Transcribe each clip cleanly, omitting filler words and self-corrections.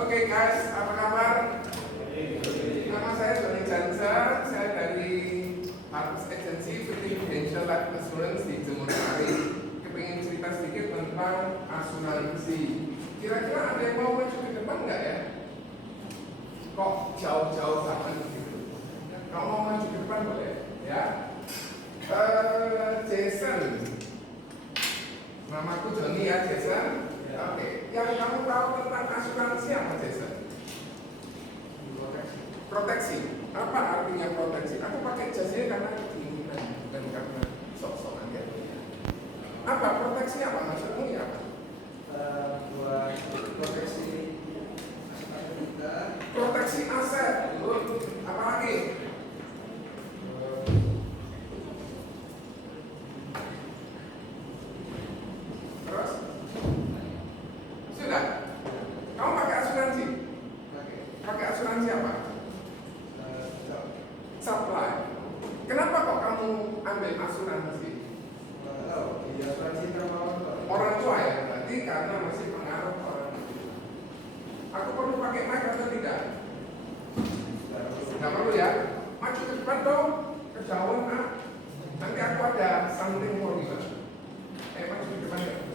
Oke guys, apa kabar? Nama saya Johnny Jansen, saya dari Harvest Agency Financial Life Assurance di Jemur Sari. Kepingin cerita sedikit tentang asuransi. Kira-kira ada yang mau maju ke depan nggak ya? Kok jauh-jauh sama gitu? Kalau mau maju ke depan boleh, ya. Jason, namaku Johnny ya Jason. Oke, yang kamu tahu tentang asuransi apa Jason? Proteksi. Apa artinya proteksi? Aku pakai jasnya karena keinginan, bukan karena sok-sokan ya. Apa proteksi apa maksudmu ya? Buat proteksi kita. Proteksi aset. Apa lagi? Terus? Sudah? Kamu pakai asuransi? Pakai asuransi apa? Supply. Kenapa kok kamu ambil asuransi? Di asuransi termawar Orang tua ya, berarti karena masih pengaruh orang tua. Aku perlu pakai mic atau tidak? Nggak perlu ya? Maju ke depan dong, kejauhan ah. Nanti aku ada something for you. Maju ke depan ya.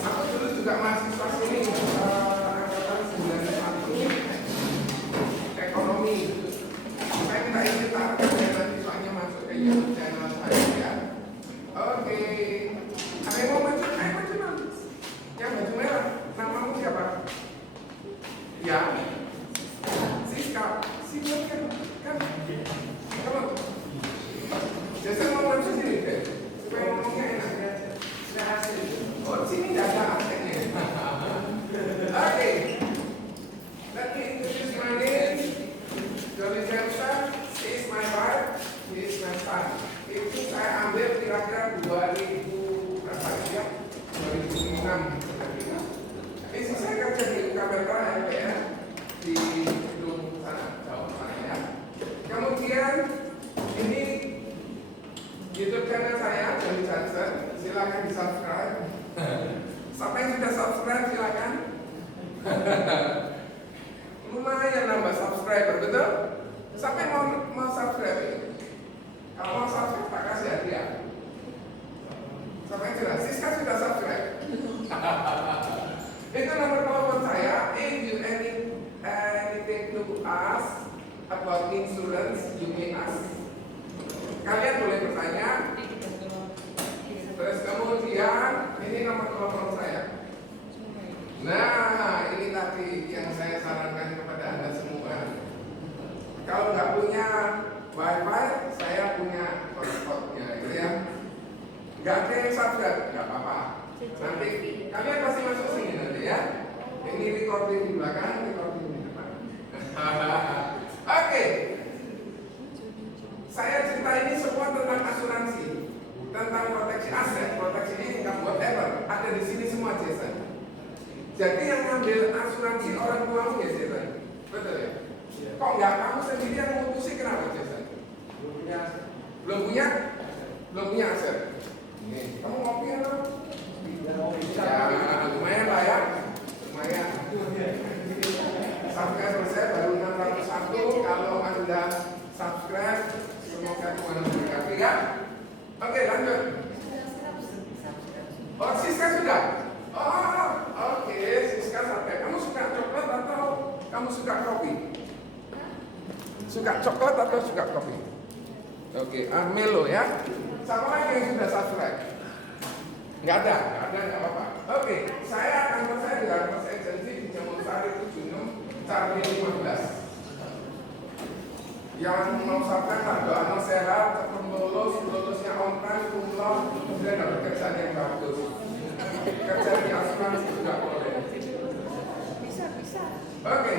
Aku dulu juga mahasiswa sini angkatan 91 ekonomi. Saya minta izin tak nanti soalnya masuk ke YouTube channel saya ya. Oke, ada yang mau maju? Ayo maju dong. Yang baju merah, namamu siapa? Ya, Siska. Siska kan? Kamu? Jason mau maju sini deh, supaya ngomongnya enak ya. Oh, sini nggak ada aksennya. Oke, let me introduce my name. Johnny Jansen, she is my wife, he is my son. Itu saya ambil kira-kira 2000 berapa ya? 2006. Ini saya kerja di KPK LPR di gedung sana, jauh sana ya. Kemudian ini YouTube channel saya, Johnny Jansen. Silakan di subscribe. Siapa yang sudah subscribe silakan. Lumayan nambah subscriber, betul? Siapa yang mau subscribe? Kalau mau subscribe tak kasih hadiah. Siapa yang jelas? Siska sudah subscribe. Itu nomor telepon saya. If you anything to ask about insurance, you may ask. Kalian boleh bertanya. Terus kemudian ini nomor telepon saya. Nah, ini tadi yang saya sarankan kepada Anda semua. Kalau nggak punya wifi, saya punya hotspotnya, gitu ya. Nggak ada yang subscribe, nggak apa-apa. Nanti kalian pasti masuk sini nanti ya. Ini recording di belakang, recording di depan. Oke. Saya cerita ini semua tentang asuransi, tentang proteksi aset, proteksi income, whatever. Ada di sini semua, Jason. Jadi yang ngambil asuransi orang tuamu ya, Jason. Betul ya? Kok nggak kamu sendiri yang memutusin, kenapa, Jason? Belum punya aset. Nih, kamu ngopi atau? Ya, lumayan lah ya. Lumayan. Subscriber saya baru 601. Kalau Anda subscribe, semoga Tuhan memberkati ya. Oke, lanjut. Oh, Siska sudah? Oh, oke, Siska sampai. Kamu suka coklat atau kamu suka kopi? Suka coklat atau suka kopi? Oke, Melo ya. Siapa lagi yang sudah subscribe? Nggak ada, nggak apa-apa. Oke, kantor saya di Harvest Agency di Jemur Sari 76, Charlie 15. Yang mau subscribe tak doa sehat, tetap lulusnya on time, kumlot, kemudian dapat kerjaan yang bagus. Kerja di asuransi juga boleh. Bisa. Oke.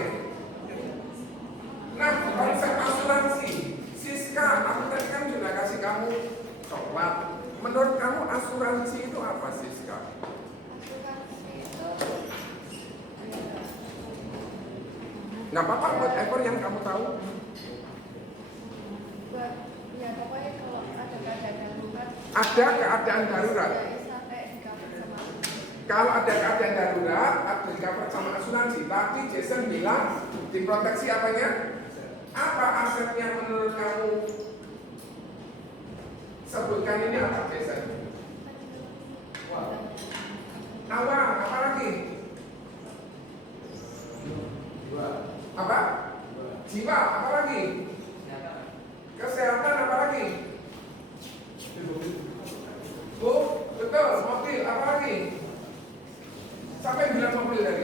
Nah, konsep asuransi, Siska, aku tadi kan sudah kasih kamu coklat. Menurut kamu asuransi itu apa, Siska? Nggak apa-apa, whatever yang kamu tahu. Buat, ya pokoknya kalau ada keadaan darurat. Ada keadaan darurat. Ya, sampai di cover sama asuransi. Kalau ada keadaan darurat, ada di cover sama asuransi. Tadi Jason bilang diproteksi apanya? Apa asetnya menurut kamu? Sebutkan ini apa, Jason? Nawa, apa lagi? Apa? Jiwa, apa lagi? Kesehatan, apa lagi? Oh, betul, mobil, apa lagi? Sampai bilang mobil tadi.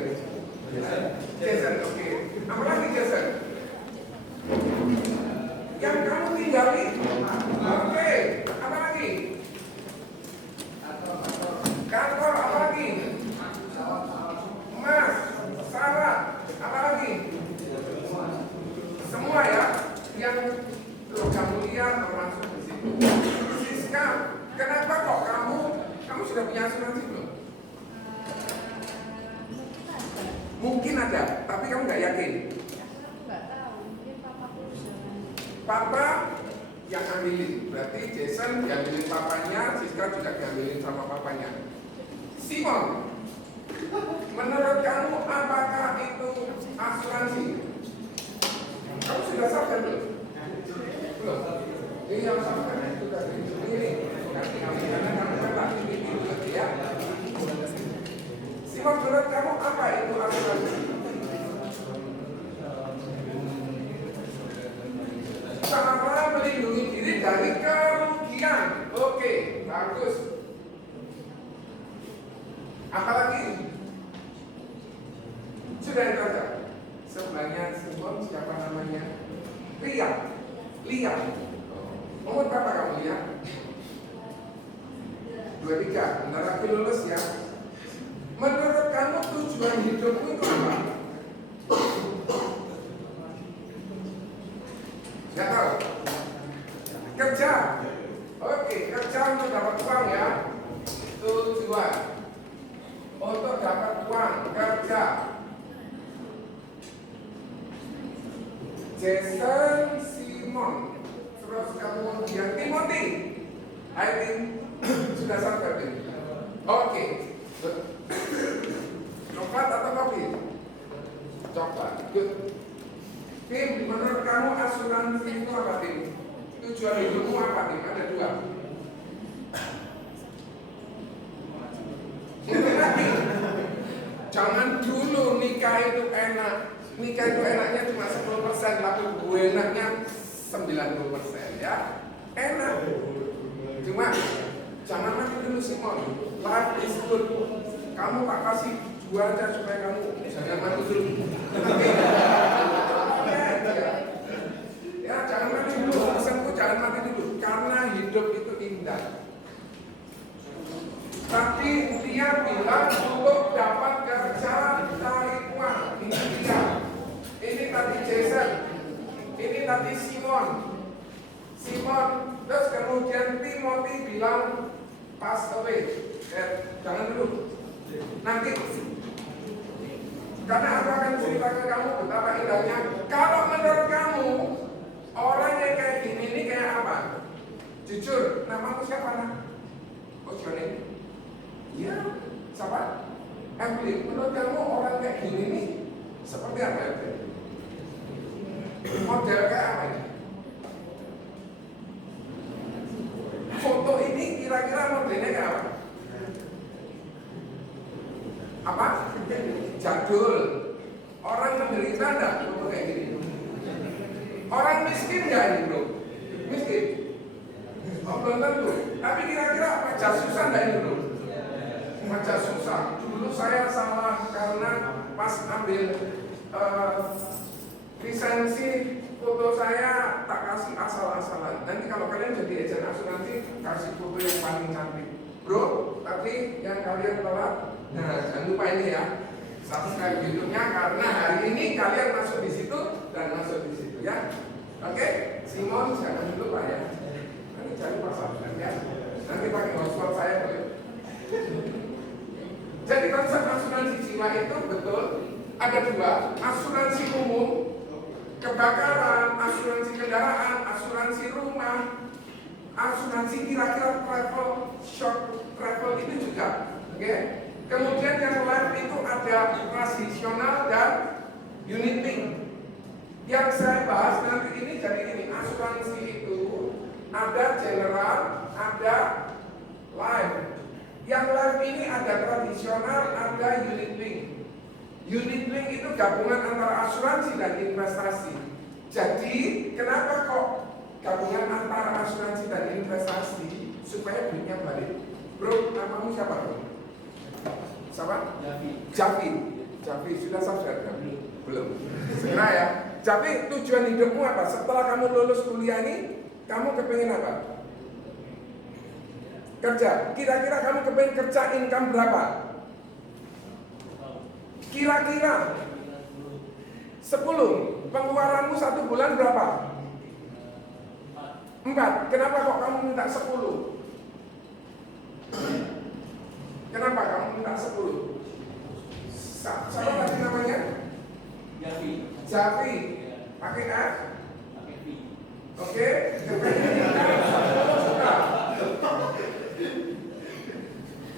Jason, oke. Apa lagi, Jason? Yang kamu tinggali? Oke. Apa lagi? Kantor, apa lagi? Emas, syarat, apa lagi? Semua ya, yang kamu lihat termasuk di situ. Siska, kenapa kok kamu sudah punya asuransi belum? Mungkin ada, tapi kamu nggak yakin. Aku nggak tahu, mungkin papaku sudah. Papa yang ambilin, berarti Jason diambilin papanya, Siska juga diambilin sama papanya. Simon, menurut kamu apakah itu asuransi? Kamu sudah sadar belum? Belum. Iya, sadar itu tadi. Ini nanti karena kamu kan lagi mikir lagi ya. Simon, menurut kamu apa itu asuransi? Sama melindungi diri dari kerugian. Oke, bagus. Apalagi? Sudah itu aja. Sebelahnya Simon siapa namanya? Lia. Umur berapa kamu Lia? 23. Bentar lagi lulus ya. Menurut kamu tujuan hidupmu itu apa? Nggak tahu. Kerja. Oke, kerja untuk dapat uang ya. Tujuan untuk dapat uang, kerja. Jason, Simon, terus kemudian Timothy. I think sudah sadar ini. Oke. Coklat atau kopi? Coklat. Good. Tim, menurut kamu asuransi itu apa, Tim? Tujuan hidupmu apa, Tim? Ada dua. Itu tadi. Jangan dulu nikah itu enak. Nikah itu enaknya cuma 10%, tapi gue enaknya 90% ya. Enak. Cuma jangan mati dulu Simon. Life is good. Kamu tak kasih 2 aja supaya kamu jangan mati dulu. Ya, jangan mati dulu. Pesanku jangan mati dulu. Karena hidup itu indah. Tapi dia bilang untuk dapat kerja cari uang. Ini dia. Ini tadi Jason. Ini tadi Simon. Terus kemudian Timothy bilang pass away. Jangan dulu. Nanti. Karena aku akan cerita ke kamu betapa indahnya. Kalau menurut kamu orang yang kayak gini ini kayak apa? Jujur, namamu siapa nak? What's your name? Iya, siapa? Emily. Menurut kamu orang kayak gini nih seperti apa ya? Model kayak apa ini? Foto ini kira-kira modelnya kayak apa? Apa? Jadul. Orang menderita enggak foto kayak gini? Orang miskin enggak ini bro? Miskin? Oh belum tentu. Tapi kira-kira wajah susah enggak ini bro? Wajah susah. Dulu saya salah karena pas ambil lisensi foto saya tak kasih asal-asalan. Nanti kalau kalian jadi agen asuransi kasih foto yang paling cantik. Bro, tapi yang kalian telat, nah jangan lupa ini ya. Subscribe YouTube-nya karena hari ini kalian masuk di situ dan masuk di situ ya. Oke, Simon jangan lupa ya. Nanti jangan lupa subscribe ya. Nanti pakai hotspot saya boleh. Jadi konsep asuransi jiwa itu betul Ada dua, asuransi umum, kebakaran, asuransi kendaraan, asuransi rumah, asuransi kira-kira travel, short travel itu juga. Oke. Kemudian yang life itu ada tradisional dan unit link. Yang saya bahas nanti ini jadi ini, asuransi itu ada general, ada life. Yang life ini ada tradisional, ada unit link. Unit link itu gabungan antara asuransi dan investasi. Jadi kenapa kok gabungan antara asuransi dan investasi? Supaya duitnya balik. Bro, namamu siapa bro? Siapa? Javi sudah subscribe kan? Belum. Segera ya. Javi, tujuan hidupmu apa? Setelah kamu lulus kuliah ini, kamu kepengen apa? Kerja. Kira-kira kamu kepengen kerja income berapa? Kira-kira 10. Pengeluaranmu 1 bulan berapa? 4. Kenapa kok kamu minta 10? Kenapa kamu minta 10? Siapa tadi namanya? Javi. Pakai A? Oke.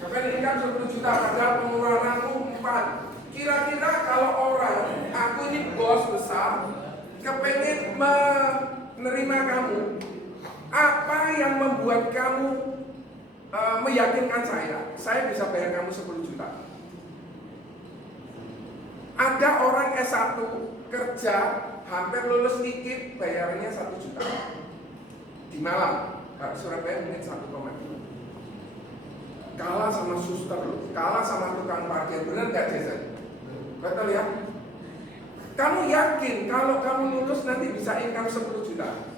Kepengen income 10 juta padahal pengeluaranmu 4. Kira-kira kalau orang, aku ini bos besar, kepengen menerima kamu, apa yang membuat kamu meyakinkan saya bisa bayar kamu 10 juta? Ada orang S1 kerja hampir lulus dikit bayarnya 1 juta di Malang, Surabaya mungkin 1,2. Kalah sama suster, kalah sama tukang parkir, benar gak Jason? Betul ya? Kamu yakin kalau kamu lulus nanti bisa income 10 juta?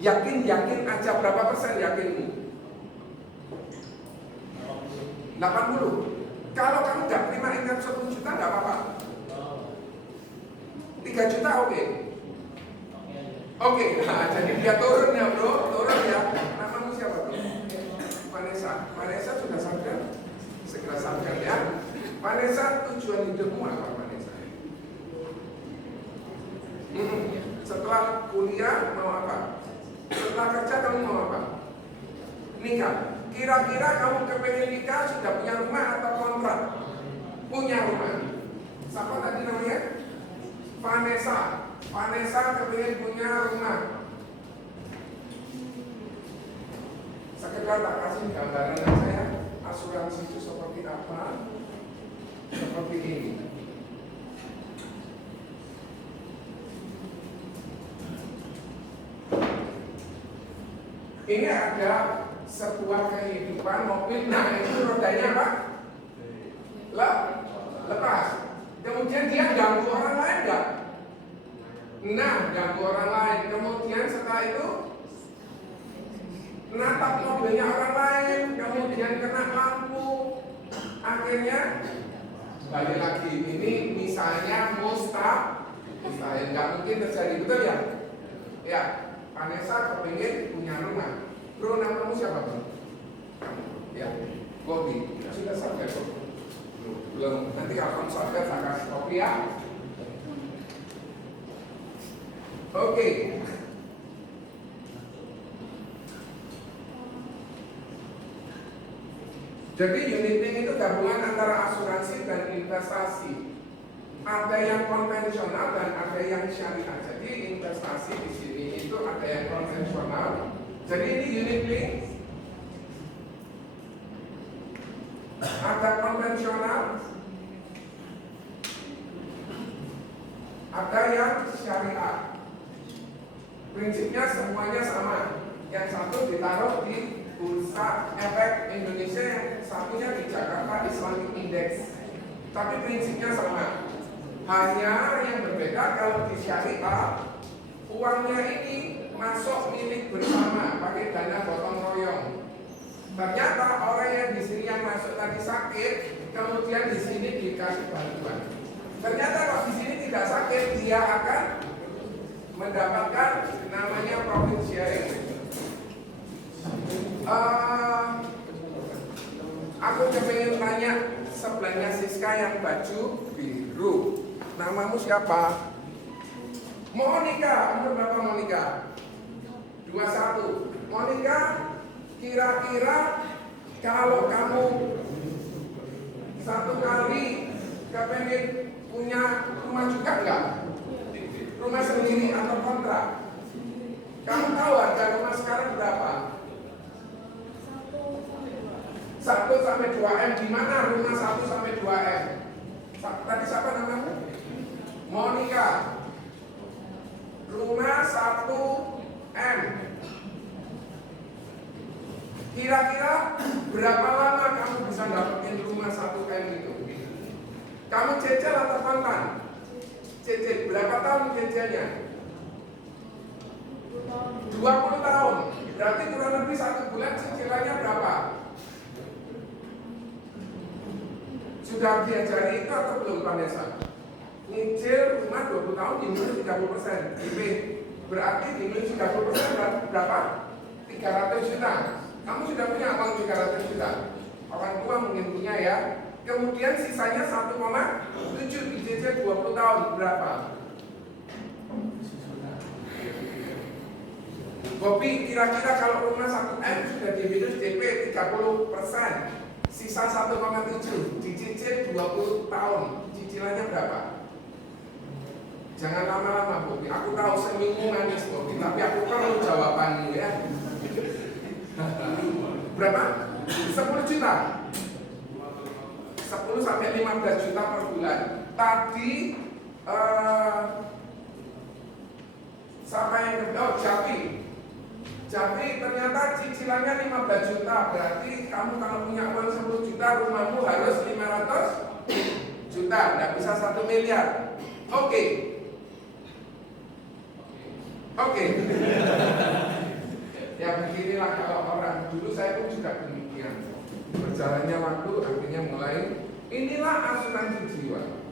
Yakin aja, berapa persen yakinmu? 80. Kalau kamu gak terima income 10 juta gak apa-apa. 3 juta oke. Oke, nah jadi dia turun ya bro, turun ya. Namamu siapa bro? Vanessa sudah sadar? Segera sadar ya. Vanessa, tujuan hidupmu apa Vanessa? Setelah kuliah mau apa? Setelah kerja kamu mau apa? Nikah. Kira-kira kamu kepengen nikah sudah punya rumah atau kontrak? Punya rumah. Siapa tadi namanya? Vanessa kepengen punya rumah. Sekedar tak kasih gambaran saya, asuransi itu seperti apa? Seperti ini. Ini ada sebuah kehidupan mobil. Nah itu rodanya apa? Lepas. Kemudian dia ganggu orang lain enggak? Nah, ganggu orang lain. Kemudian setelah itu natap mobilnya orang lain, kemudian kena lampu, akhirnya balik lagi. Ini misalnya mustahil, nggak mungkin terjadi, betul ya? Ya, Vanessa kepingin punya rumah. Bro, namamu siapa bro? Ya, Bobby. Sudah sampai bro? Belum. Nanti kalau kamu sampai saya kasih kopi ya. Oke. Jadi unit link itu gabungan antara asuransi dan investasi. Ada yang konvensional dan ada yang syariah. Jadi investasi di sini itu ada yang konvensional. Jadi ini unit link, ada konvensional, ada yang syariah. Prinsipnya semuanya sama. Yang satu ditaruh di Bursa Efek Indonesia, yang satunya di Jakarta Islamic Index. Tapi prinsipnya sama. Hanya yang berbeda kalau di syariah, uangnya ini masuk milik bersama pakai dana gotong royong. Ternyata orang yang di sini yang masuk tadi sakit, kemudian di sini dikasih bantuan. Ternyata kalau di sini tidak sakit, dia akan mendapatkan namanya profit sharing. Aku pengen tanya sebelahnya Siska yang baju biru. Namamu siapa? Monica. Umur berapa Monica? 21. Monica, kira-kira kalau kamu satu kali kepengen punya rumah juga enggak? Rumah sendiri atau kontrak? Kamu tahu harga rumah sekarang berapa? 1 sampai 2 M. Di mana rumah 1 sampai 2 M? Tadi siapa namamu? Monica. Rumah 1 M. Kira-kira berapa lama kamu bisa dapetin rumah 1 M itu? Kamu cecil atau kontan? Cecil. Berapa tahun cecilnya? 20 tahun. Berarti kurang lebih 1 bulan cicilannya berapa? Sudah diajari itu atau belum Vanessa? Nyicil rumah 20 tahun dimulai 30%. DP. Berarti dimulai 30% berapa? 300 juta. Kamu sudah punya uang 300 juta. Orang tua mungkin punya ya. Kemudian sisanya 1,7 dicicil 20 tahun berapa? Bobi, kira-kira kalau rumah 1 M sudah diminus DP 30%, sisa 1,7 dicicil 20 tahun, cicilannya berapa? Jangan lama-lama Bobi, aku tahu seminggu nangis Bobi, tapi aku perlu jawabanmu ya. Berapa? 10 juta. 10 sampai 15 juta per bulan. Tadi siapa yang Japi ternyata cicilannya 15 juta. Berarti kamu kalau punya uang 10 juta, rumahmu harus 500 juta, tidak bisa 1 miliar. Oke. Ya beginilah kalau orang. Dulu saya pun juga demikian. Berjalannya waktu akhirnya mulai. Inilah asuransi jiwa.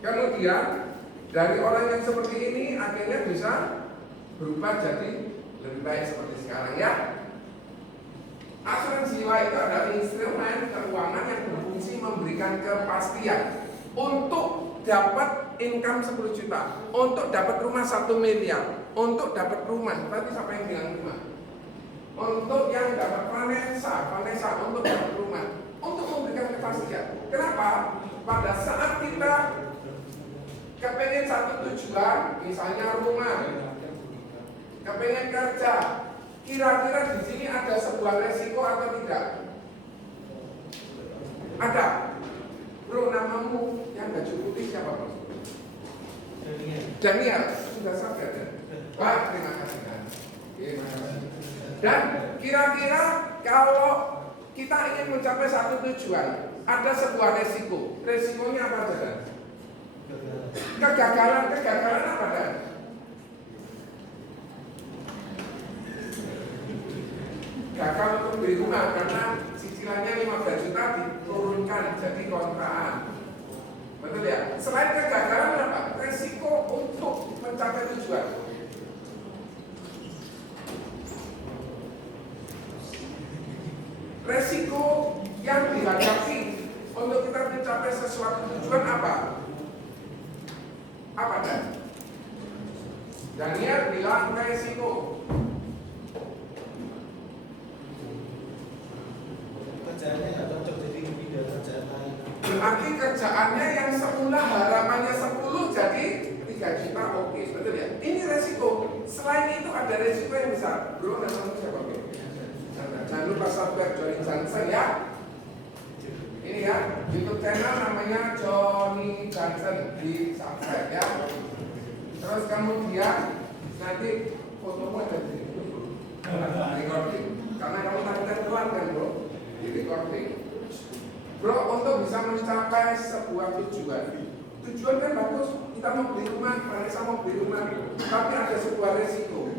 Kemudian dari orang yang seperti ini akhirnya bisa berubah jadi lebih baik seperti sekarang ya. Asuransi jiwa itu adalah instrumen keuangan yang berfungsi memberikan kepastian untuk dapat income 10 juta, untuk dapat rumah 1 miliar, untuk dapat rumah. Berarti siapa yang bilang rumah? Untuk yang dapat Vanessa untuk dapat rumah, untuk memberikan kepastian. Kenapa? Pada saat kita kepengen satu tujuan, misalnya rumah, kepengen kerja, kira-kira di sini ada sebuah resiko atau tidak? Ada. Bro, namamu yang baju putih siapa bro? Daniel. Sudah sadar ya? Wah, terima kasih kan. Terima kasih. Dan kira-kira kalau kita ingin mencapai satu tujuan, ada sebuah resiko. Resikonya apa saja? Kegagalan apa kan? Gagal untuk beli rumah karena cicilannya 15 juta diturunkan jadi kontrakan. Betul ya? Selain kegagalan apa? Resiko untuk mencapai tujuan. Resiko yang dihadapi untuk kita mencapai sesuatu tujuan apa? Apa kan? Daniel bilang resiko. Kerjaannya nggak cocok jadi pindah kerjaan lain. Berarti kerjaannya yang semula harapannya 10 jadi 3 juta, oke, betul ya? Ini resiko. Selain itu ada resiko yang besar. Bro, namamu siapa bro? Jangan lupa subscribe Johnny Johnson ya. Ini ya, YouTube channel namanya Johnny Johnson, di subscribe ya. Terus kemudian nanti fotomu ada di recording. Karena kamu takutnya telat kan bro, di recording. Bro, untuk bisa mencapai sebuah tujuan kan bagus. Kita mau beli rumah, Vanessa mau beli rumah, tapi ada sebuah resiko.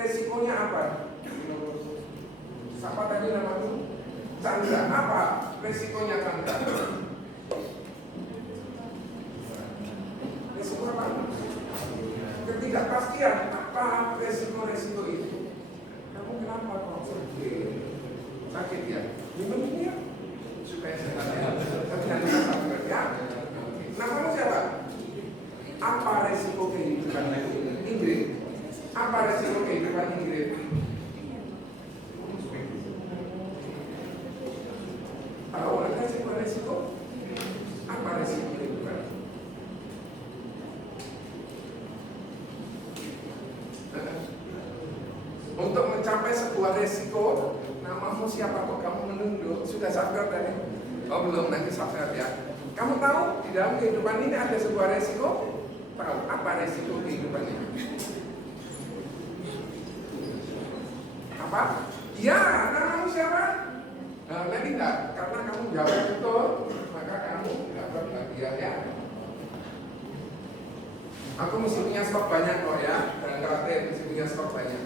Resikonya apa? Siapa tadi namamu? Chandra. Apa resikonya Chandra? Resiko apa? Ketidakpastian. Apa resiko itu? Kamu kenapa kok sedih? Sakit ya? Minum ini ya? Supaya sehat ya. Tapi nanti sakit ya. Namamu siapa? Apa resiko kehidupan Ingrid? Apa resiko kehidupan Ingrid? Tahu ada resiko? Apa resiko kehidupan? Untuk mencapai sebuah resiko, namamu siapa kok kamu menunduk? Sudah sadar tadi? Oh belum, nanti sadar ya. Kamu tahu di dalam kehidupan ini ada sebuah resiko? Tahu apa resiko kehidupan ini? Apa? Ya, namamu siapa? Nah, nanti enggak, karena kamu jawab betul, maka kamu dapat hadiah ya. Aku mesti punya stok banyak kok ya, dan karate mesti punya stok banyak.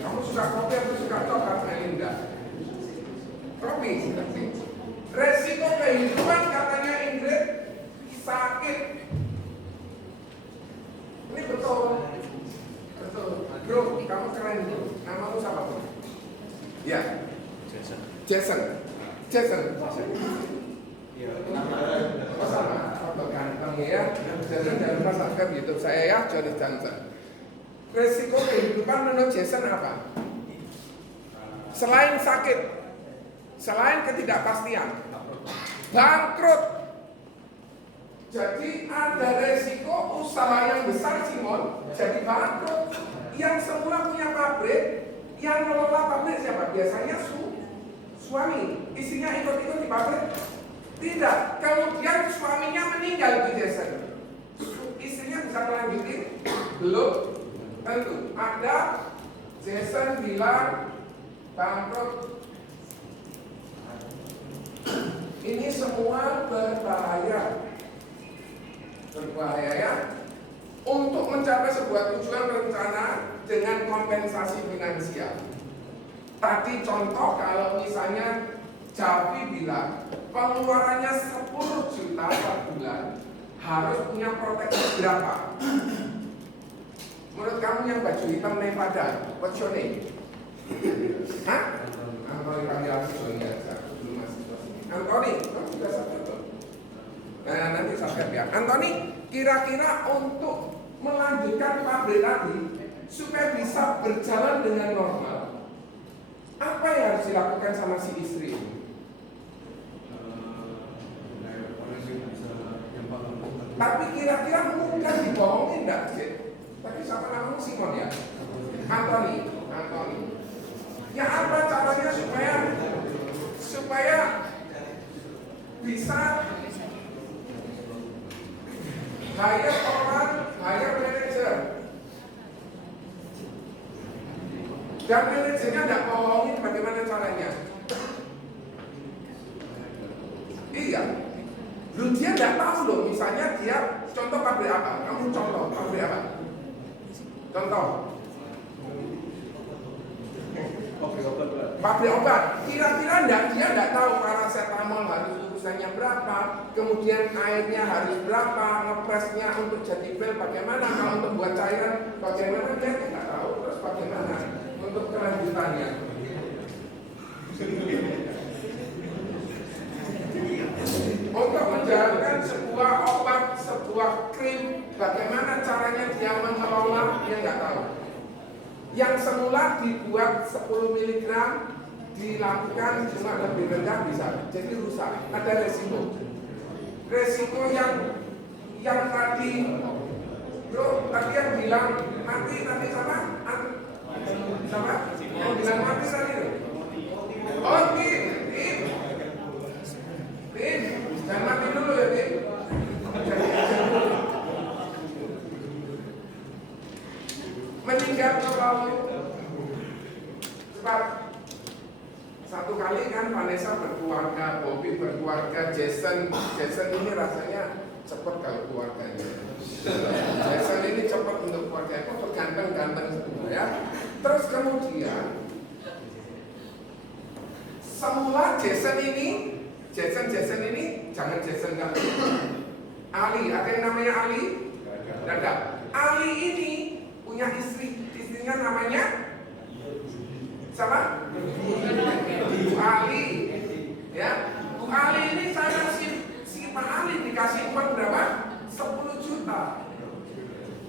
Kamu suka kopi atau suka coklat? Enggak. Kopi. Resiko kehidupan katanya Ingrid sakit. Ini betul. Betul. Bro, kamu keren bro. Namamu siapa bro? Ya. Jason. Iya, nama sama. Foto ganteng ya. Jason jangan lupa subscribe YouTube saya ya, Johnny Johnson. Resiko kehidupan menurut Jason apa? Selain sakit, selain ketidakpastian, bangkrut. Jadi ada resiko usaha yang besar Simon jadi bangkrut. Yang semula punya pabrik, yang mengelola pabrik siapa? Biasanya suami. Istrinya ikut-ikut di pabrik? Tidak. Kemudian suaminya meninggal di Jason. Istrinya bisa melanjutin? Belum. Tentu ada. Jason bilang bangkrut. Ini semua berbahaya ya. Untuk mencapai sebuah tujuan rencana dengan kompensasi finansial. Tadi contoh kalau misalnya Javi bilang pengeluarannya 10 juta per bulan, harus punya proteksi berapa? Menurut kamu yang baju hitam Nevada, what's your name? Hah? Antoni Panggilan belum masih Antoni, kamu sudah sadar tuh? Nah nanti subscribe ya. Antoni, kira-kira untuk melanjutkan pabrik tadi supaya bisa berjalan dengan normal, apa yang harus dilakukan sama si istri? Tapi kira-kira mungkin dibohongin enggak sih? Tapi siapa namamu Simon ya? Antoni. Ya apa caranya supaya bisa hire manager. Dan manajernya enggak bohongin, bagaimana caranya? Iya. Lu dia enggak tahu loh, misalnya dia contoh pabrik apa? Kamu contoh pabrik apa? Contoh. Pabrik obat. Kira-kira dia enggak tahu paracetamol harus urusannya berapa, kemudian airnya harus berapa, ngepresnya untuk jadi pil bagaimana, kalau untuk buat cairan bagaimana, dia enggak tahu. Terus bagaimana untuk kelanjutannya? Untuk menjalankan sebuah obat, sebuah krim, bagaimana caranya dia mengelola, dia nggak tahu. Yang semula dibuat 10 mg dilakukan cuma lebih rendah bisa, jadi rusak. Ada resiko. Resiko yang tadi, bro, tadi yang bilang mati sama? Sama? Yang bilang mati tadi loh. Oh, Tim, jangan mati dulu ya, Tim. Meninggal terlalu cepat. Satu kali kan Vanessa berkeluarga, Bobby berkeluarga, Jason ini rasanya cepat kalau keluarganya. Jason ini cepat untuk keluarga, kok ganteng semua ya. Terus kemudian semula Jason ini jangan Jason kan. Ali, ada yang namanya Ali? Tidak. Ali ini punya istrinya namanya siapa? Ali, ya. Bu Ali ini saya si Pak Ali dikasih uang berapa? 10 juta.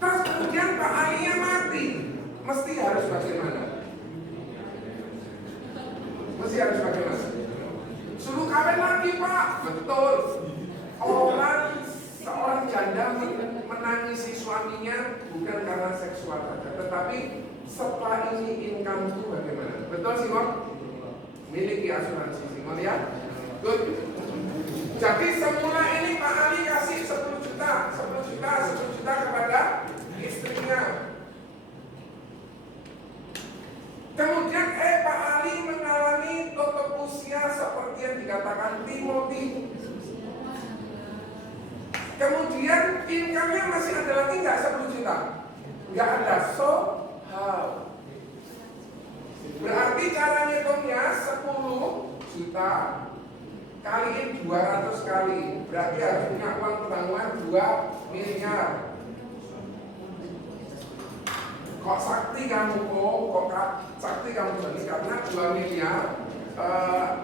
Terus kemudian Pak Ali-nya mati. Mesti harus bagaimana? Mesti harus bagaimana? Suruh kawin lagi Pak. Betul. Seorang janda menangisi suaminya bukan karena seksual saja, tetapi setelah ini income itu bagaimana? Betul Simon? Miliki asuransi Simon ya? Good. Jadi semula ini Pak Ali kasih 10 juta kepada istrinya. Kemudian Pak Ali mengalami tutup usia seperti yang dikatakan Timothy. Kemudian income-nya masih ada lagi nggak 10 juta? Nggak ada. So how? Berarti cara ngitungnya 10 juta kaliin 200 kali. Berarti harus punya uang tanggungan 2 miliar. Kok sakti kamu sakti kamu ini karena 2 miliar.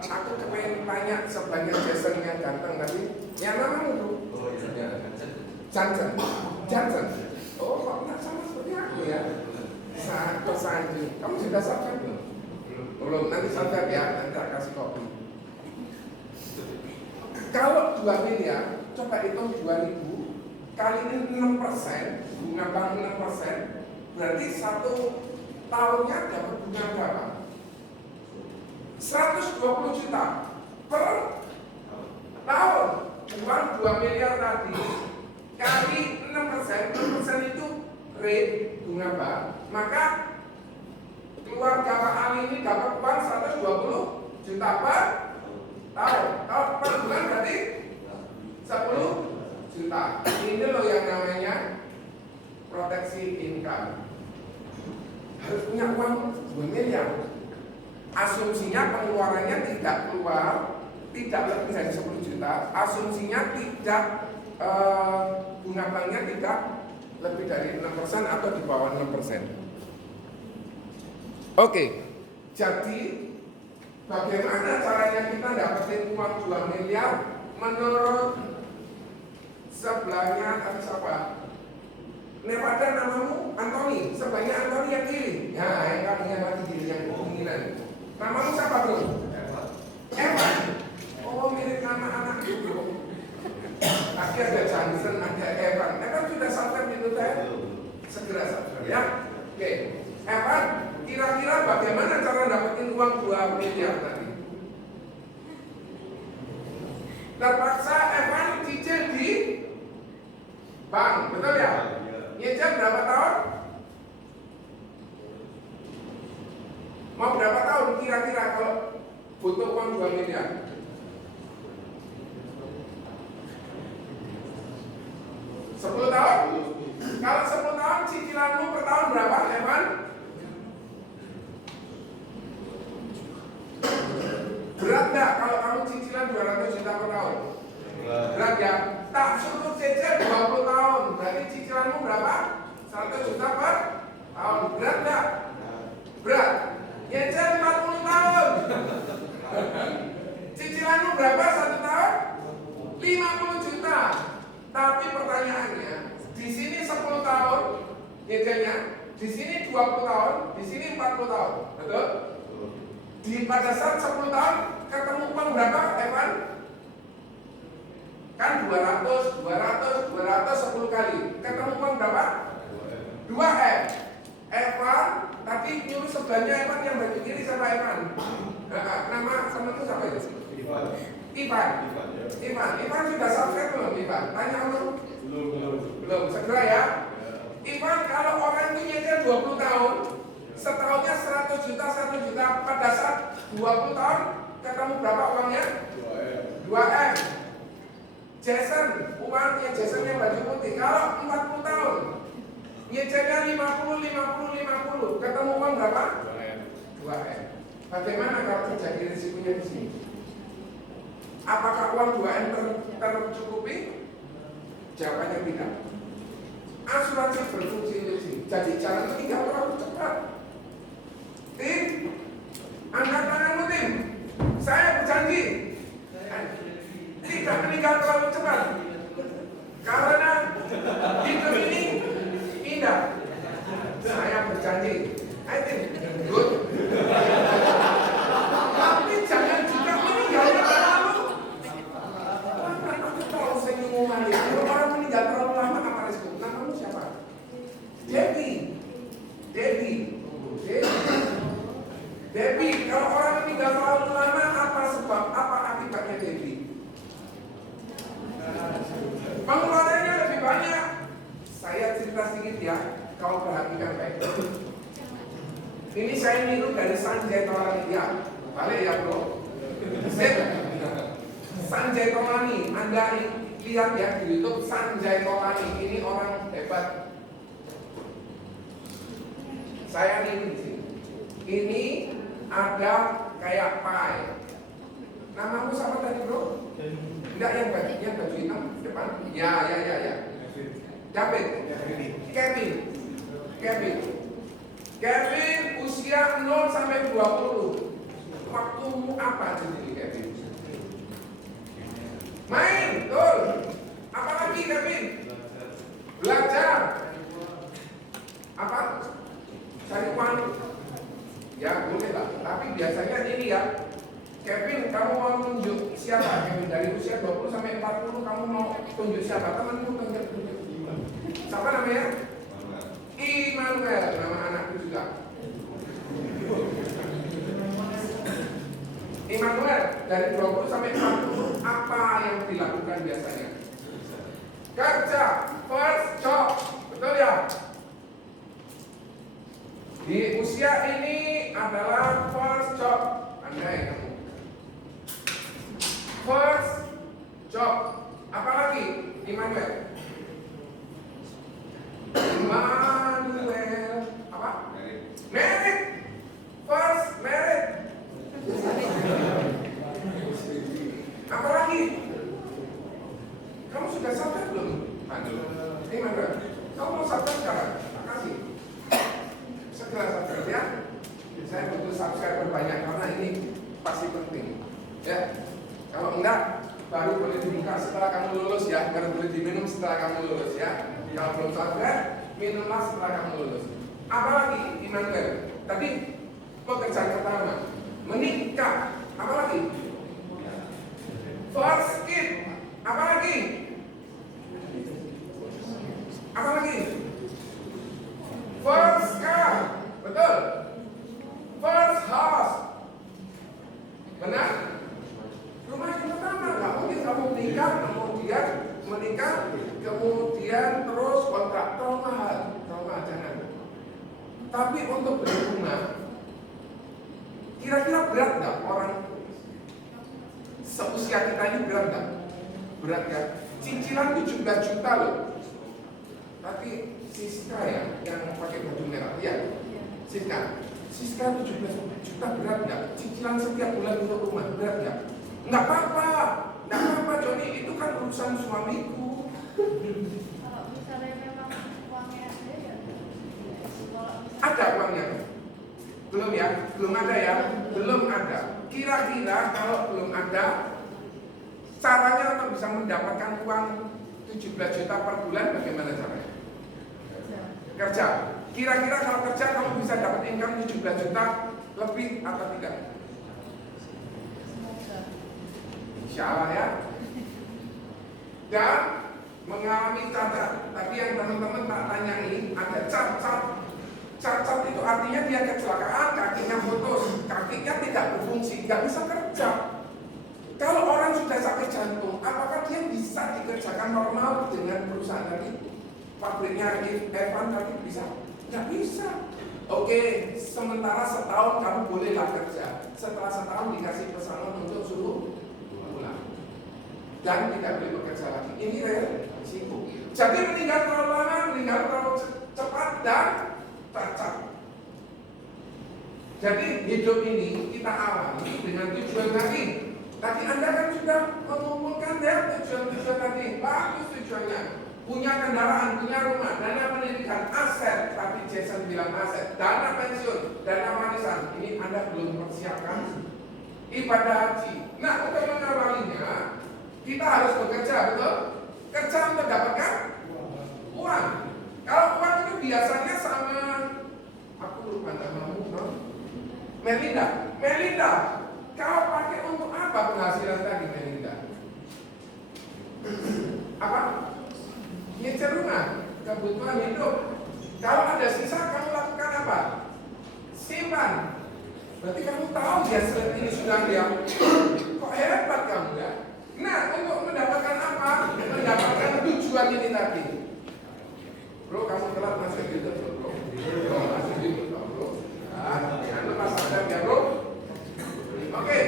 Aku kepengen tanya sebanyak Jason yang ganteng tadi. Yang namamu tuh? Johnson. Oh, kok nggak sama seperti aku ya? Sanji. Kamu sudah subscribe belum? Belum. Nanti subscribe ya. Nanti aku kasih kopi. Kalau 2 miliar, coba hitung 2.000 kali ini 6%, bunga bank 6%, berarti 1 tahunnya dapat bunga berapa? 120 juta per tahun. Uang 2 miliar tadi kali 6% itu rate bunga bank, maka keluarga Pak Ali ini dapat uang 120 juta per tahun. Kalau per bulan berarti 10 juta. Ini loh yang namanya proteksi income. Harus punya uang 2 miliar. Asumsinya pengeluarannya tidak lebih dari 10 juta. Asumsinya tidak bunga banknya tidak lebih dari 6% atau di bawah 6%. Oke, jadi bagaimana caranya kita dapetin uang 2 miliar menurut sebelahnya tadi siapa? Nevada namamu Anthony, sebelahnya Anthony yang kiri. Ya, yang kamu yang lagi kiri yang kemungkinan. Namamu siapa bro? Evan. Oh, mirip nama anak itu. Tadi ada Johnson, ada Evan. Evan sudah subscribe itu teh? Segera subscribe ya. Oke, Evan, kira-kira bagaimana cara dapetin uang 2 miliar tadi? Terpaksa Evan cicil di bank, betul ya? Nyicil berapa tahun? Mau berapa tahun kira-kira kalau butuh uang 2 miliar? 10 tahun? Kalau 10 tahun cicilanmu per tahun berapa, Evan? Berat nggak kalau kamu cicilan 200 juta per tahun? Berat ya? Tak suruh cicil 20 tahun, berarti cicilanmu berapa? 100 juta per tahun. Berat nggak? Berat. Nyicil 40 tahun. Cicilanmu berapa 1 tahun? 50 juta. Tapi pertanyaannya, di sini 10 tahun nyicilnya, di sini 20 tahun, di sini 40 tahun, betul? Pada saat 10 tahun ketemu uang berapa, Evan? Kan 200, 10 kali. Ketemu uang berapa? 2M. Evan, tadi nyuruh sebelahnya Evan yang baju kiri sama Evan. Nama sama itu siapa itu? Ivan sudah subscribe belum Ivan? Tanya belum? Belum, segera ya. Ivan, kalau orang itu nyicil 20 tahun, setahunnya 100 juta, pada saat 20 tahun ketemu berapa uangnya? 2M. Jason, uangnya Jason yang baju putih, kalau 40 tahun nyicilnya 50, ketemu uang berapa? 2M. Bagaimana kalau terjadi risikonya di sini? Apakah uang 2M tercukupi? Jawabannya tidak. Asuransi berfungsi untuk sini. Jadi jangan tinggal terlalu cepat. Tim, angkat tanganmu tim. Saya meninggal terlalu cepat? Karena hidup ini indah. Saya berjanji, I think good. Tapi jangan juga meninggalnya terlalu. Aku tahu saya ngomong ya. Kalau orang meninggal terlalu lama apa resiko? Namamu siapa? Debbie, kalau orang meninggal terlalu lama apa sebab? Apa akibatnya Debbie? Pengeluarannya lebih banyak. Saya cerita sedikit ya, kalau perhatikan baik. Ini saya niru dari Sanjay Tolani ya. Balik ya bro. Sanjay Tolani, Anda lihat ya di YouTube Sanjay Tolani. Ini orang hebat. Saya niru di sini. Ini ada kayak pie. Namamu siapa tadi bro? Enggak yang baju hitam depan? Ya. Kevin usia 0 sampai 20. Waktumu apa jadi Kevin? Main, betul. Apa lagi Kevin? Belajar. Apa? Cari uang. Ya boleh lah. Tapi biasanya ini ya. Kevin, kamu mau tunjuk siapa? Kevin dari usia 20 sampai 40 kamu mau tunjuk siapa? Temanmu tunjuk. Siapa namanya? Immanuel, nama anakku juga. Immanuel, dari 20 sampai 40 apa yang dilakukan biasanya? Kerja, first job, betul ya? Di usia ini adalah first job. Andai kamu first job. Apalagi Immanuel apa? Merit. First merit. Apalagi? Kamu sudah sadar belum? Immanuel, kamu mau sadar sekarang? Makasih. Segera sadar ya. Saya butuh subscriber banyak karena ini pasti penting. Ya. Kalau enggak, baru boleh dibuka setelah kamu lulus ya. Baru boleh diminum setelah kamu lulus ya. Kalau belum sadar, minumlah setelah kamu lulus. Apalagi Immanuel? Tadi pekerjaan pertama, menikah. Apalagi? First kid. Apalagi? First car. Betul. First house. Benar? Rumah yang pertama, nggak mungkin kamu menikah, kemudian terus kontraktor mahal, jangan. Tapi untuk beli rumah, kira-kira berat nggak orang seusia kita ini berat nggak? Berat ya. Cicilan 17 juta loh. Tapi Siska ya, yang pakai baju merah, ya. Siska 17 juta berat nggak? Cicilan setiap bulan untuk rumah berat nggak? Nggak apa-apa Joni, itu kan urusan suamiku. Kalau misalnya memang uangnya ada ya. Ada uangnya? Belum ya? Belum ada ya? Belum ada. Kira-kira kalau belum ada, caranya untuk bisa mendapatkan uang 17 juta per bulan bagaimana caranya? Kerja. Kira-kira kalau kerja kamu bisa dapat income 17 juta lebih atau tidak? Insya Allah ya. Dan mengalami cacat. Tadi yang teman-teman tak tanyai, ada cacat. Cacat itu artinya dia kecelakaan, kakinya putus, kakinya tidak berfungsi, nggak bisa kerja. Kalau orang sudah sakit jantung, apakah dia bisa dikerjakan normal dengan perusahaan tadi? Pabriknya Evan tadi bisa? Nggak bisa. Oke, sementara setahun kamu bolehlah kerja. Setelah setahun dikasih pesangon untuk suruh pulang. Dan tidak boleh bekerja lagi. Ini resiko. Jadi meninggal terlalu lama, meninggal terlalu cepat dan cacat. Jadi hidup ini kita awali dengan tujuan tadi. Tadi Anda kan sudah mengumpulkan ya tujuan-tujuan tadi. Bagus tujuannya. Punya kendaraan, punya rumah, dana pendidikan, aset. Tadi Jason bilang aset, dana pensiun, dana warisan. Ini Anda belum persiapkan ibadah haji. Nah, untuk mengawalinya, kita harus bekerja, betul? Kerja untuk dapatkan uang. Kalau uang itu biasanya sama, aku lupa namamu, no? Melinda, kau pakai untuk apa penghasilan tadi, Melinda? Apa? Nyecer rumah, kebutuhan hidup. Kalau ada sisa, kamu lakukan apa? Simpan. Berarti kamu tahu ya slide ini sudah diam. Kok hebat kamu ya? Nah, untuk mendapatkan apa? Mendapatkan tujuan ini tadi. Bro, kamu telat masuk gitu, bro. Bro, masuk gitu, bro. Jangan lupa sadar ya, bro. Oke.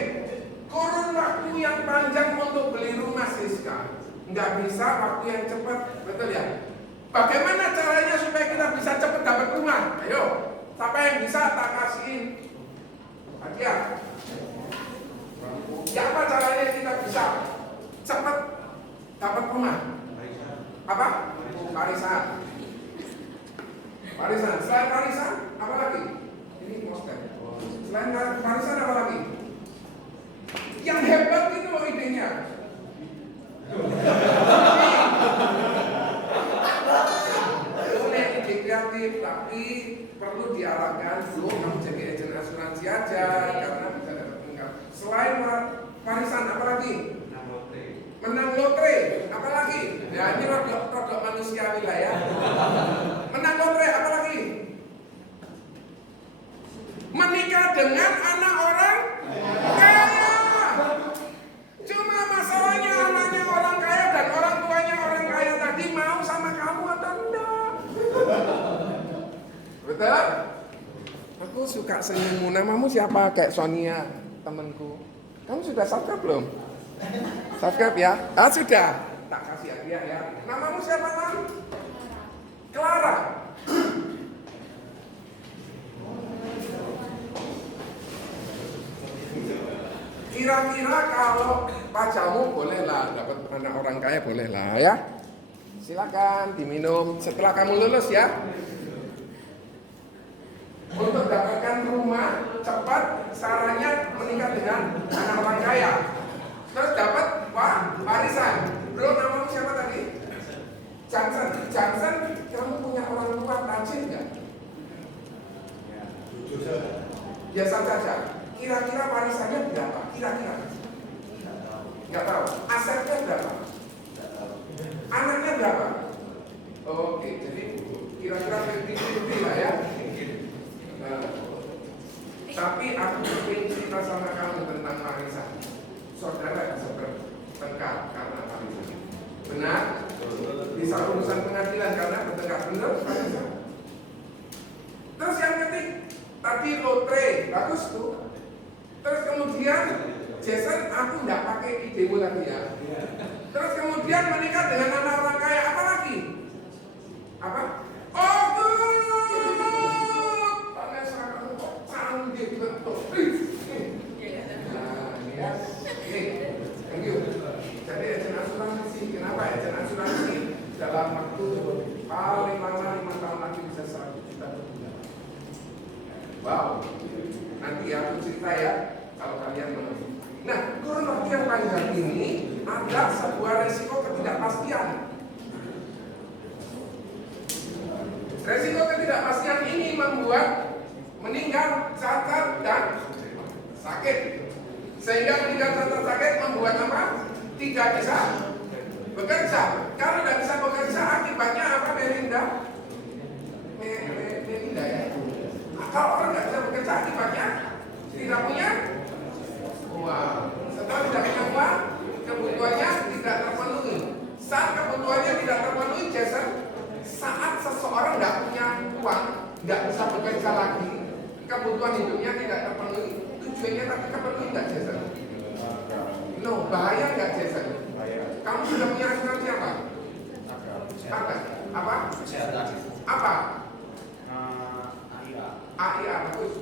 Kurun waktu yang panjang untuk beli rumah, Siska. Nggak bisa waktu yang cepat, betul ya? Bagaimana caranya supaya kita bisa cepat dapat rumah? Ayo, siapa yang bisa tak kasihin hadiah? Ya, apa caranya kita bisa cepat dapat rumah? Apa? Warisan. Selain warisan, apa lagi? Ini poster. Selain warisan apa lagi? Yang hebat itu loh idenya. Punya ide kreatif, tapi perlu diarahkan dulu kamu jadi agen asuransi aja karena bisa dapat income. Selain warisan apa lagi? Menang lotre, apa lagi? Ya ini rodok manusiawi lah ya. Menang lotre, apa lagi? Menikah dengan anak orang kaya. Cuma masalahnya anaknya orang kaya dan orang tuanya orang kaya tadi mau sama kamu atau enggak? Betul? Aku suka senyummu. Namamu siapa? Kayak Sonia, temanku. Kamu sudah subscribe belum? Subscribe ya? Ah sudah. Tak kasih hadiah ya. Namamu siapa, Mam? Clara. Kira-kira kalau pacarmu bolehlah dapat anak orang kaya bolehlah ya. Silakan diminum setelah kamu lulus ya. Untuk dapatkan rumah cepat caranya menikah dengan anak orang kaya. Terus dapat warisan. Bro, namamu siapa tadi? Johnson, kamu punya orang tua tajir nggak? Biasa saja. Kira-kira warisannya berapa? Kira-kira? Nggak tahu. Asetnya berapa? Anaknya berapa? Oke, jadi kira-kira 50-50 lah ya. Tapi aku ingin cerita sama kamu tentang warisan. Saudara bisa bertengkar karena warisan. Benar? Bisa urusan pengadilan karena bertengkar. Benar? Warisan. Terus yang ketiga, tadi lotre, bagus tuh. Terus kemudian Jason, aku nggak pakai idemu lagi ya. Terus kemudian menikah dengan anak orang kaya, apa lagi? Apa? Oh good. Vanessa, kamu kok canggih betul. Nah, ini ya. Ini, thank you. Jadi agen asuransi, kenapa agen asuransi dalam waktu paling lama 5 tahun lagi bisa 100 juta per bulan. Wow. Nanti aku cerita ya kalau kalian mau. Nah, kurun waktu yang panjang ini ada sebuah resiko ketidakpastian. Resiko ketidakpastian ini membuat meninggal, cacat, dan sakit. Sehingga meninggal, cacat, sakit membuat apa? Tidak bisa bekerja. Kalau tidak bisa bekerja, akibatnya apa, Melinda? Melinda ya. Kalau orang tidak bisa bekerja, akibatnya tidak punya uang. Setelah tidak punya uang, kebutuhannya tidak terpenuhi. Saat kebutuhannya tidak terpenuhi, Jason, saat seseorang tidak punya uang, tidak bisa bekerja lagi, kebutuhan hidupnya tidak terpenuhi. Tujuannya tapi terpenuhi nggak, Jason? No, bahaya nggak, Jason? Kamu sudah punya asuransi apa? Apa? Apa? AIA, bagus.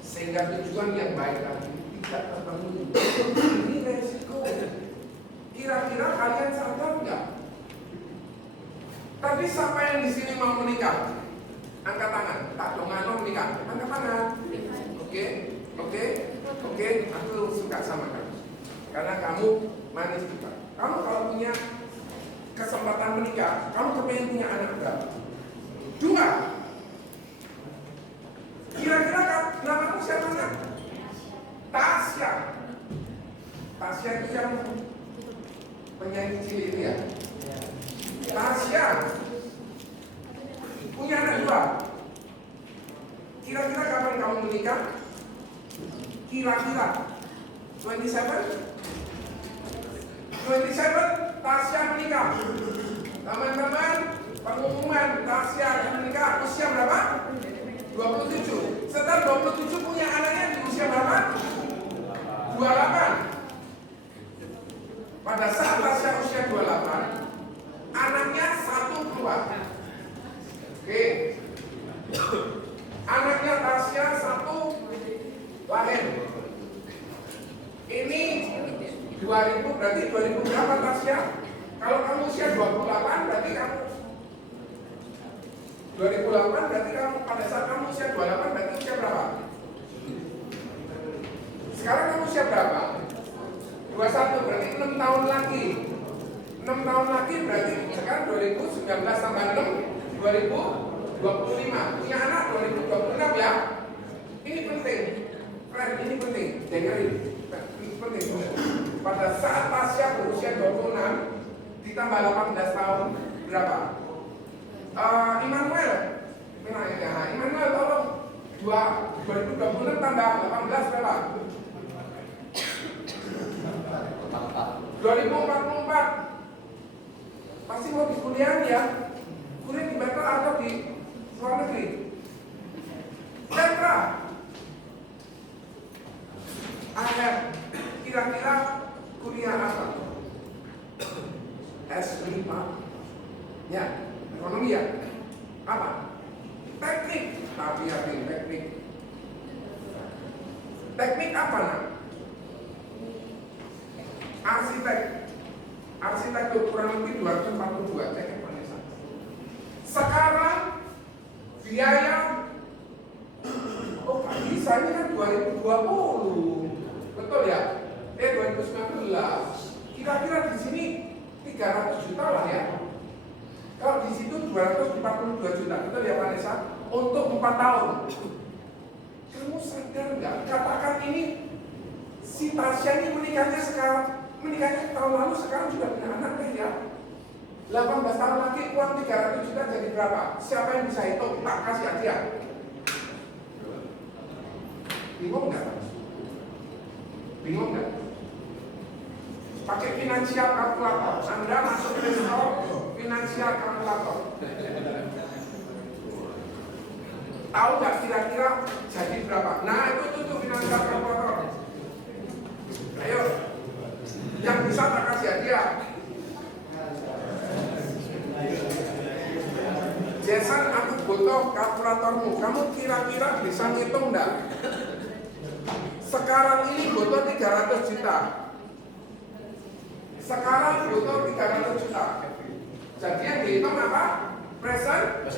Sehingga tujuan yang baik tadi tidak terpenuhi. Ini resiko. Kira-kira kalian sadar nggak? Tapi siapa yang di sini mau menikah? Angkat tangan. Tak dongan menikah. Angkat tangan. Oke. Aku suka sama kamu. karena kamu manis juga. Kamu kalau punya kesempatan menikah, kamu kepengen punya anak berapa? 2. Kira-kira nama kamu siapa nak? Tasya. Tasya itu yang penyanyi cilik itu ya. Tasya punya anak 2. Kira-kira kapan kamu menikah? Kira-kira 27 Tasya menikah. Teman-teman, pengumuman Tasya menikah usia berapa? 27. Setelah 27 punya anaknya di usia berapa? 28. Pada saat Tasya usia 28, anaknya 1 keluar. Oke. Anaknya Tasya 1 lahir. Ini 2000, berarti 2000 berapa Tasya? Kalau kamu usia 28 berarti kamu 2008 berarti kamu pada saat kamu usia 28 berarti usia berapa? Sekarang kamu usia berapa? 21 berarti 6 tahun lagi. 6 tahun lagi berarti sekarang 2019 tambah 6 2025. Punya anak 2026 ya. Ini penting. Keren, ini penting. Dengerin. Ini penting. Pada saat Tasya berusia 26 ditambah 18 tahun berapa? Immanuel, Immanuel tolong 2026 tambah 18 berapa? 2044. Pasti mau di kuliah ya? Kuliah di Batam atau di luar negeri? Petra, akhir kira-kira kuliah apa? S5 ya, ekonomi ya? Apa? Teknik, tapi teknik. Teknik apa nak? Arsitektur kurang lebih 242 teknik Vanessa. Sekarang biaya Pak bisa ini kan 2020. Betul ya? 2019. Kira-kira di sini 300 juta lah ya. Kalau di situ 242 juta, betul ya Vanessa? Untuk 4 tahun. Kamu sadar nggak? Katakan ini si Tasya ini menikahnya tahun lalu, sekarang sudah punya anak ya. 18 tahun lagi uang 300 juta jadi berapa? Siapa yang bisa hitung? Tak kasih aja. Bingung nggak? Bingung nggak? Pakai finansial kalkulator. Anda masuk ke store finansial kalkulator. Tahu nggak kira-kira jadi berapa? Nah itu finansial kalkulator. Ayo, yang bisa tak kasih hadiah. Jason, aku butuh kalkulatormu. Kamu kira-kira bisa ngitung nggak? Sekarang ini butuh 300 juta. Sekarang butuh 300 juta. Jadi yang dihitung apa? Present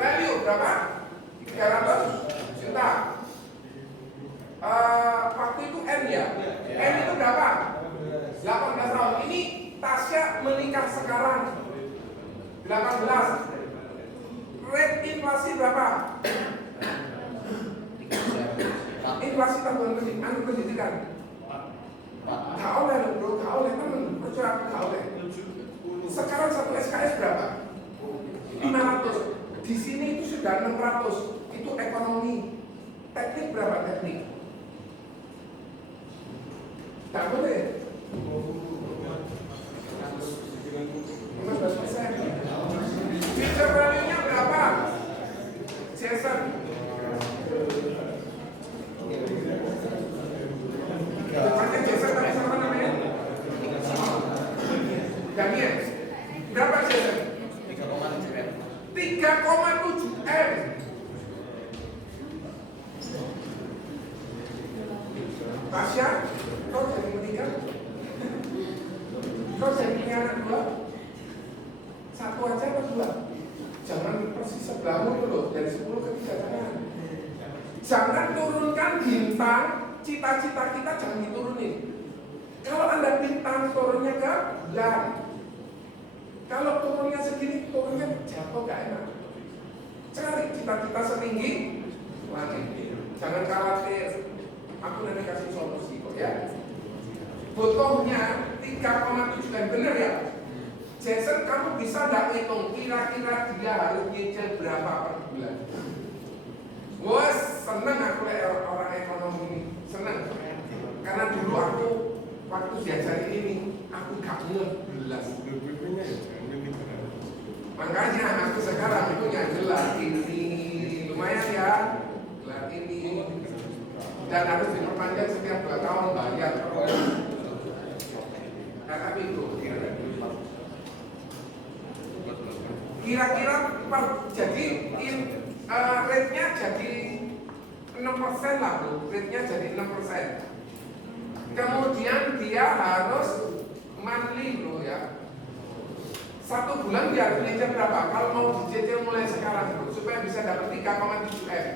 value berapa? 300 juta. Waktu itu N ya? N itu berapa? 18 tahun. Ini Tasya menikah sekarang 18. Rate inflasi berapa? Inflasi tahun pendidikan. Gak oleh loh bro, gak oleh temen. Gak oleh. Sekarang satu SKS berapa? 500. Di sini itu sudah 600. Itu ekonomi. Teknik berapa teknik? Gak boleh. 15%. Future value-nya berapa? Jason. Depannya Jason tadi siapa namanya? Daniel. Berapa Jason? 3,7 M. Tasya, kau jadi menikah? Kau jadi punya anak 2? 1 aja atau 2? Jangan persis sebelahmu itu loh, dari 10 ke 3 jangan. Jangan turunkan bintang, cita-cita kita jangan diturunin. Kalau turunnya ke bulan. Kalau turunnya segini, turunnya jatuh gak enak. Cari cita-cita setinggi langit. Jangan khawatir, aku nanti kasih solusi kok ya. Butuhnya 3,7 bener ya. Jason, kamu bisa gak hitung kira-kira dia harus nyicil berapa per bulan? Wah, seneng aku lihat orang ekonomi ini, seneng. Karena dulu aku waktu diajarin ini, aku gak ngebelas. Makanya aku sekarang punya gelar ini, lumayan ya, gelar ini, dan harus diperpanjang setiap 2 tahun bayar. Nah, tapi itu kira-kira jadi rate-nya jadi 6% lah Bu, rate-nya jadi 6%. Kemudian dia harus monthly loh ya. 1 bulan dia harus nyicil berapa? Kalau mau dicicil mulai sekarang bro, supaya bisa dapat 3,7 M.